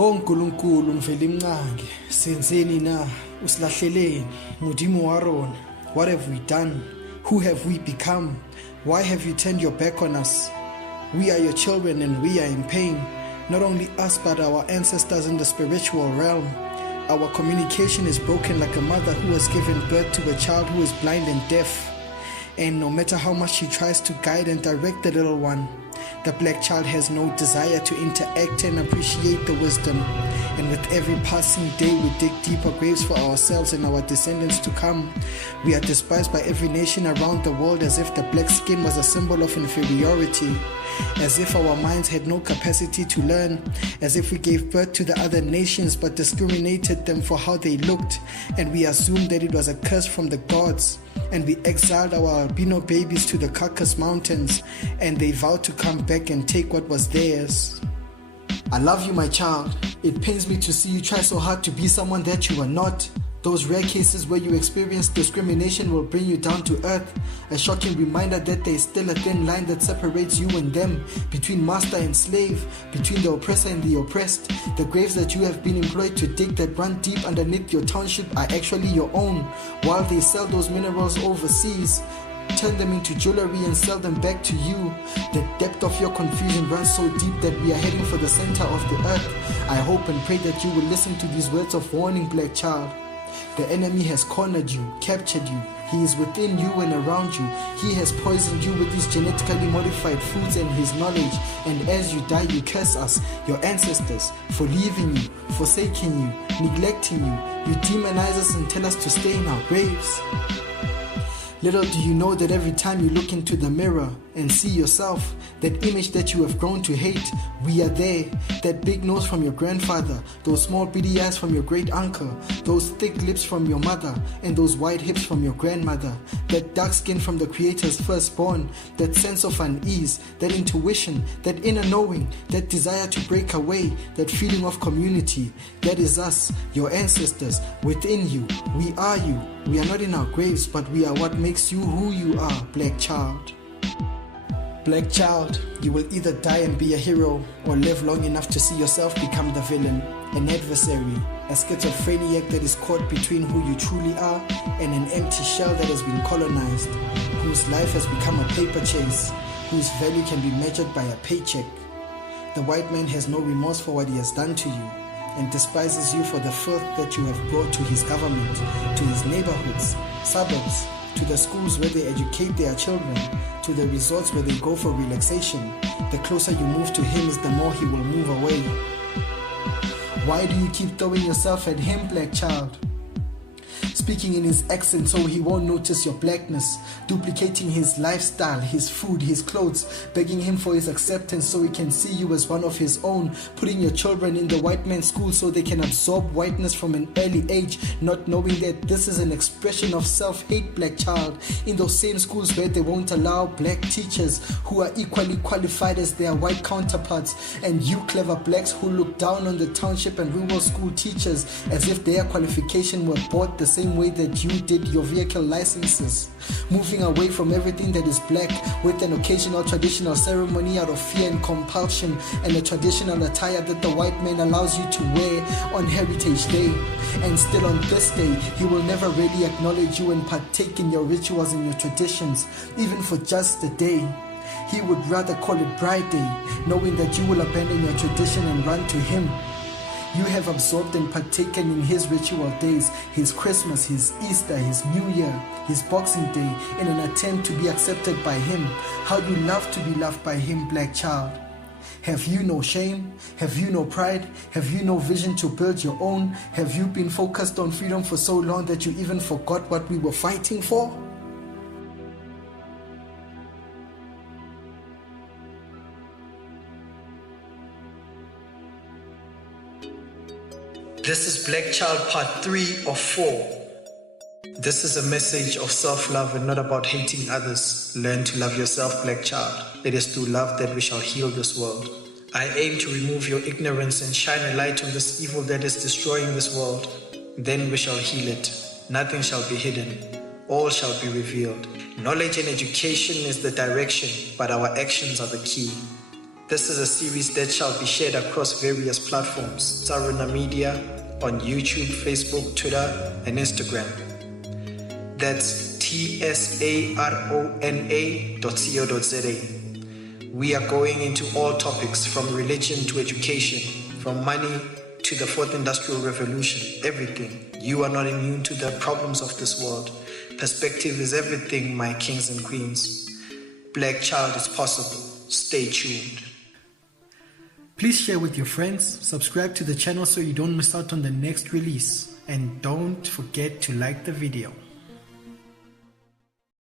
Oh Nkulunkulu mveli mncange, senzeni na, usilahleleni, Mudimu wa rona. What have we done? Who have we become? Why have you turned your back on us? We are your children and we are in pain. Not only us but our ancestors in the spiritual realm. Our communication is broken like a mother who has given birth to a child who is blind and deaf. And no matter how much she tries to guide and direct the little one, the black child has no desire to interact and appreciate the wisdom. And with every passing day we dig deeper graves for ourselves and our descendants to come. We are despised by every nation around the world as if the black skin was a symbol of inferiority. As if our minds had no capacity to learn, as if we gave birth to the other nations but discriminated them for how they looked, and we assumed that it was a curse from the gods, and we exiled our albino babies to the Caucasus Mountains, and they vowed to come back and take what was theirs. I love you, my child. It pains me to see you try so hard to be someone that you are not. Those rare cases where you experience discrimination will bring you down to earth. A shocking reminder that there is still a thin line that separates you and them, between master and slave, between the oppressor and the oppressed. The graves that you have been employed to dig that run deep underneath your township are actually your own. While they sell those minerals overseas, turn them into jewelry and sell them back to you. The depth of your confusion runs so deep that we are heading for the center of the earth. I hope and pray that you will listen to these words of warning, black child. The enemy has cornered you, captured you. He is within you and around you. He has poisoned you with his genetically modified foods and his knowledge. And as you die, you curse us, your ancestors, for leaving you, forsaking you, neglecting you. You demonize us and tell us to stay in our graves. Little do you know that every time you look into the mirror and see yourself, that image that you have grown to hate, we are there. That big nose from your grandfather, those small beady eyes from your great uncle, those thick lips from your mother, and those wide hips from your grandmother, that dark skin from the Creator's firstborn, that sense of unease, that intuition, that inner knowing, that desire to break away, that feeling of community. That is us, your ancestors, within you. We are you. We are not in our graves, but we are what makes you who you are, black child. Black child, you will either die and be a hero or live long enough to see yourself become the villain, an adversary, a schizophrenic that is caught between who you truly are and an empty shell that has been colonized, whose life has become a paper chase, whose value can be measured by a paycheck. The white man has no remorse for what he has done to you and despises you for the filth that you have brought to his government, to his neighborhoods, suburbs, to the schools where they educate their children, to the resorts where they go for relaxation. The closer you move to him is the more he will move away. Why do you keep throwing yourself at him, black child? Speaking in his accent so he won't notice your blackness, duplicating his lifestyle, his food, his clothes, begging him for his acceptance so he can see you as one of his own, putting your children in the white man's school so they can absorb whiteness from an early age, not knowing that this is an expression of self-hate, black child, in those same schools where they won't allow black teachers who are equally qualified as their white counterparts, and you clever blacks who look down on the township and rural school teachers as if their qualification were bought the same way that you did your vehicle licenses, moving away from everything that is black with an occasional traditional ceremony out of fear and compulsion, and a traditional attire that the white man allows you to wear on Heritage Day. And still on this day, he will never really acknowledge you and partake in your rituals and your traditions, even for just a day. He would rather call it Bride Day, knowing that you will abandon your tradition and run to him. You have absorbed and partaken in his ritual days, his Christmas, his Easter, his New Year, his Boxing Day, in an attempt to be accepted by him. How you love to be loved by him, black child. Have you no shame? Have you no pride? Have you no vision to build your own? Have you been focused on freedom for so long that you even forgot what we were fighting for? This is Black Child Part 3 of 4. This is a message of self-love and not about hating others. Learn to love yourself, black child. It is through love that we shall heal this world. I aim to remove your ignorance and shine a light on this evil that is destroying this world. Then we shall heal it. Nothing shall be hidden. All shall be revealed. Knowledge and education is the direction, but our actions are the key. This is a series that shall be shared across various platforms, Tsarona Media, on YouTube, Facebook, Twitter, and Instagram. That's tsarona.co.za. We are going into all topics from religion to education, from money to the fourth industrial revolution, everything. You are not immune to the problems of this world. Perspective is everything, my kings and queens. BlackChild is possible. Stay tuned. Please share with your friends, subscribe to the channel so you don't miss out on the next release, and don't forget to like the video.